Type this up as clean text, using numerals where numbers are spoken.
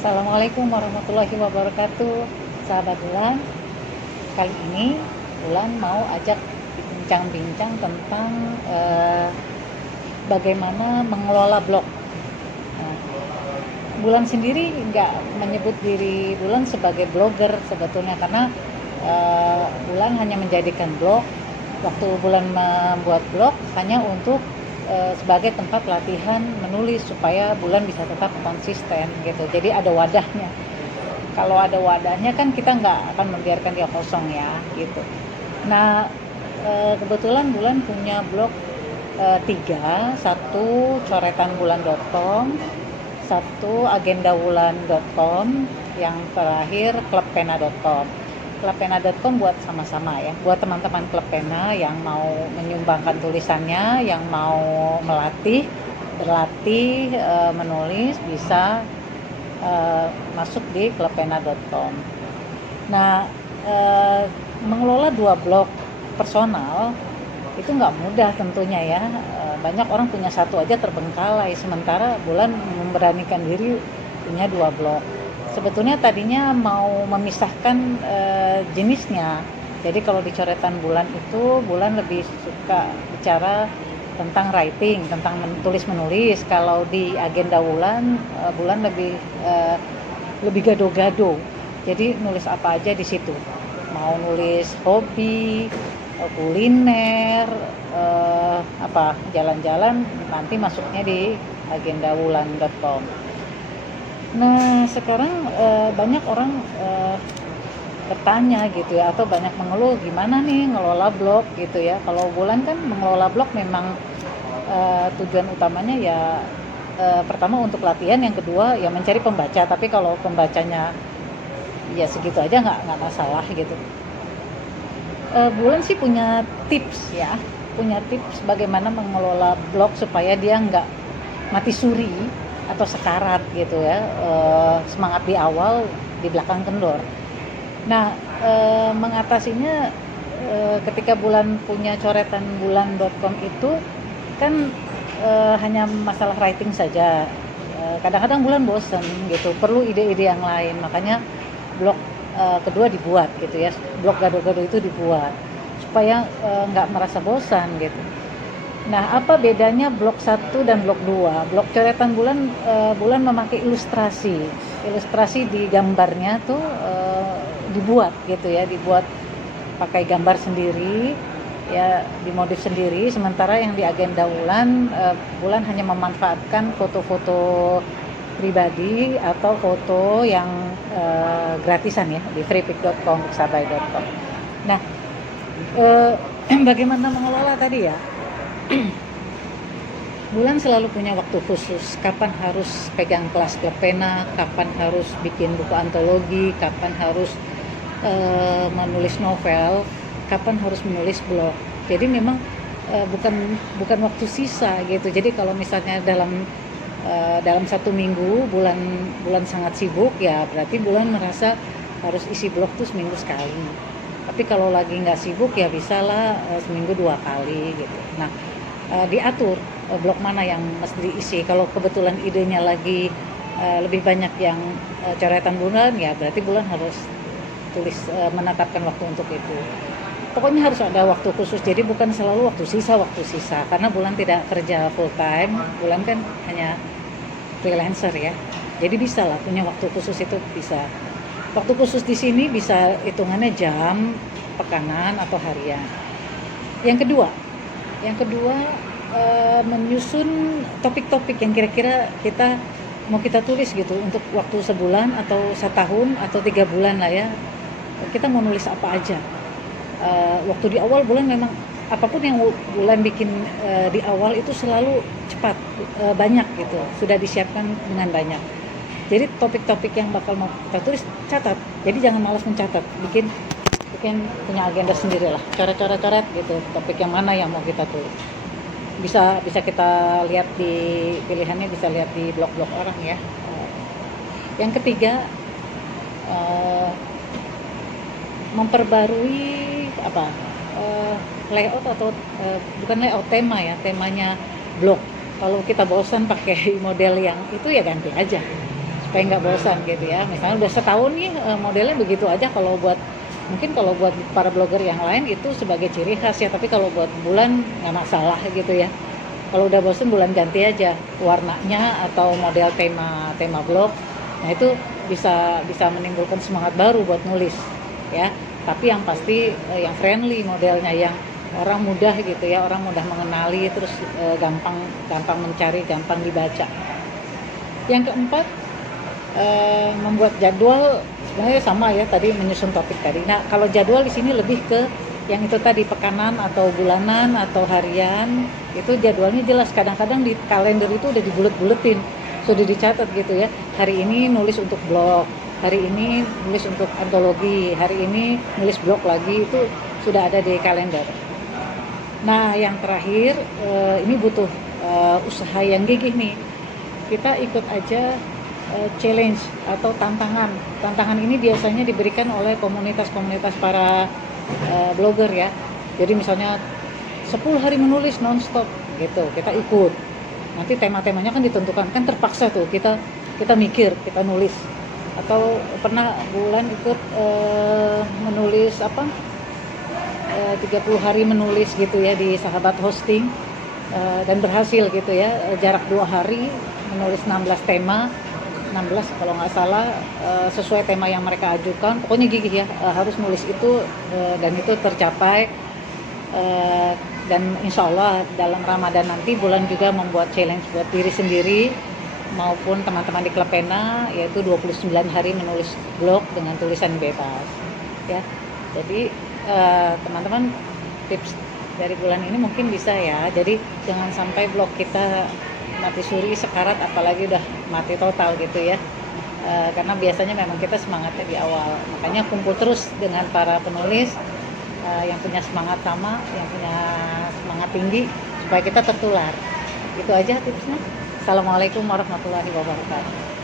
Assalamualaikum warahmatullahi wabarakatuh, sahabat Bulan. Kali ini Bulan mau ajak bincang-bincang tentang bagaimana mengelola blog. Nah, Bulan sendiri nggak menyebut diri Bulan sebagai blogger sebetulnya, karena Bulan hanya menjadikan blog, waktu Bulan membuat blog hanya untuk sebagai tempat latihan menulis supaya Bulan bisa tetap konsisten gitu. Jadi ada wadahnya. Kalau ada wadahnya kan kita nggak akan membiarkan dia kosong ya gitu. Nah, kebetulan Bulan punya blog tiga, satu coretanbulan.com, satu agendawulan.com, yang terakhir klubpena.com. Klubpena.com buat sama-sama ya, buat teman-teman klub pena yang mau menyumbangkan tulisannya, yang mau berlatih menulis, bisa masuk di klubpena.com. Nah, mengelola dua blog personal itu nggak mudah tentunya ya. Banyak orang punya satu aja terbengkalai, sementara Bulan memberanikan diri punya dua blog. Sebetulnya tadinya mau memisahkan jenisnya. Jadi kalau di coretan Bulan itu, Bulan lebih suka bicara tentang writing, tentang tulis-menulis. Kalau di agenda Bulan, Bulan lebih gado-gado. Jadi nulis apa aja di situ. Mau nulis hobi, kuliner, jalan-jalan, nanti masuknya di agendawulan.com. Nah, sekarang banyak orang bertanya gitu ya, atau banyak mengeluh gimana nih ngelola blog gitu ya. Kalau Bulan kan mengelola blog memang tujuan utamanya ya pertama untuk latihan, yang kedua ya mencari pembaca. Tapi kalau pembacanya ya segitu aja nggak masalah gitu. Bulan sih punya tips ya, punya tips bagaimana mengelola blog supaya dia nggak mati suri atau sekarat gitu ya, semangat di awal, di belakang kendor. Nah, mengatasinya ketika Bulan punya coretanbulan.com itu kan hanya masalah writing saja. Kadang-kadang Bulan bosen gitu, perlu ide-ide yang lain, makanya blog kedua dibuat gitu ya, blog gado-gado itu dibuat supaya nggak merasa bosan gitu. Nah, apa bedanya blog 1 dan blog 2? Blog coretan Bulan, Bulan memakai ilustrasi. Ilustrasi di gambarnya tuh dibuat gitu ya, dibuat pakai gambar sendiri, ya dimodif sendiri. Sementara yang di agenda Bulan, Bulan hanya memanfaatkan foto-foto pribadi atau foto yang gratisan ya, di freepik.com, sabai.com. Nah, bagaimana mengelola tadi ya? Bulan selalu punya waktu khusus, kapan harus pegang kelas klub pena, kapan harus bikin buku antologi, kapan harus menulis novel, kapan harus menulis blog. Jadi memang bukan waktu sisa gitu. Jadi kalau misalnya dalam satu minggu bulan sangat sibuk, ya berarti Bulan merasa harus isi blog tuh seminggu sekali. Tapi kalau lagi nggak sibuk ya bisalah seminggu 2 kali gitu. Nah, diatur blog mana yang mesti diisi. Kalau kebetulan idenya lagi lebih banyak yang coretan Bulan, ya berarti Bulan harus menetapkan waktu untuk itu. Pokoknya harus ada waktu khusus, jadi bukan selalu waktu sisa, karena Bulan tidak kerja full time. Bulan kan hanya freelancer ya, jadi bisa lah punya waktu khusus. Itu bisa, waktu khusus di sini bisa hitungannya jam, pekanan, atau harian. Yang kedua menyusun topik-topik yang kira-kira mau kita tulis gitu untuk waktu sebulan atau setahun atau 3 bulan lah ya. Kita mau nulis apa aja. Waktu di awal Bulan memang apapun yang Bulan bikin di awal itu selalu cepat, banyak gitu, sudah disiapkan dengan banyak. Jadi topik-topik yang bakal mau kita tulis, catat. Jadi jangan malas mencatat, bikin punya agenda sendiri lah, coret-coret gitu, topik yang mana yang mau kita tulis. Bisa kita lihat di pilihannya, bisa lihat di blog-blog orang ya. Yang ketiga, memperbarui layout atau bukan layout, temanya blog. Kalau kita bosan pakai model yang itu ya ganti aja supaya nggak bosan gitu ya. Misalnya udah setahun nih modelnya begitu aja. Mungkin kalau buat para blogger yang lain itu sebagai ciri khas ya, tapi kalau buat bulan nggak masalah gitu ya. Kalau udah bosen bulan ganti aja warnanya atau model tema blog. Nah itu bisa menimbulkan semangat baru buat nulis ya. Tapi yang pasti yang friendly modelnya, yang orang mudah gitu ya, orang mudah mengenali, terus gampang mencari, gampang dibaca. Yang keempat, membuat jadwal sebenarnya sama ya, tadi menyusun topik tadi. Nah kalau jadwal di sini lebih ke yang itu tadi, pekanan atau bulanan atau harian, itu jadwalnya jelas. Kadang-kadang di kalender itu udah dibulet-buletin, sudah dicatat gitu ya. Hari ini nulis untuk blog, hari ini nulis untuk antologi, hari ini nulis blog lagi, itu sudah ada di kalender. Nah yang terakhir, ini butuh usaha yang gigih nih. Kita ikut aja challenge atau tantangan. Tantangan ini biasanya diberikan oleh komunitas-komunitas para blogger ya. Jadi misalnya 10 hari menulis nonstop gitu, kita ikut. Nanti tema-temanya kan ditentukan, kan terpaksa tuh kita mikir, kita nulis. Atau pernah bulan ikut menulis 30 hari menulis gitu ya di Sahabat Hosting, dan berhasil gitu ya, jarak 2 hari menulis 16 tema, 16 kalau nggak salah, sesuai tema yang mereka ajukan. Pokoknya gigih ya, harus nulis itu, dan itu tercapai. Dan insya Allah dalam Ramadan nanti bulan juga membuat challenge buat diri sendiri maupun teman-teman di Klub Pena, yaitu 29 hari menulis blog dengan tulisan bebas ya. Jadi teman-teman, tips dari bulan ini mungkin bisa ya. Jadi jangan sampai blog kita mati suri, sekarat, apalagi udah mati total gitu ya. Karena biasanya memang kita semangatnya di awal, makanya kumpul terus dengan para penulis yang punya semangat sama, yang punya semangat tinggi, supaya kita tertular. Itu aja tipsnya. Assalamualaikum warahmatullahi wabarakatuh.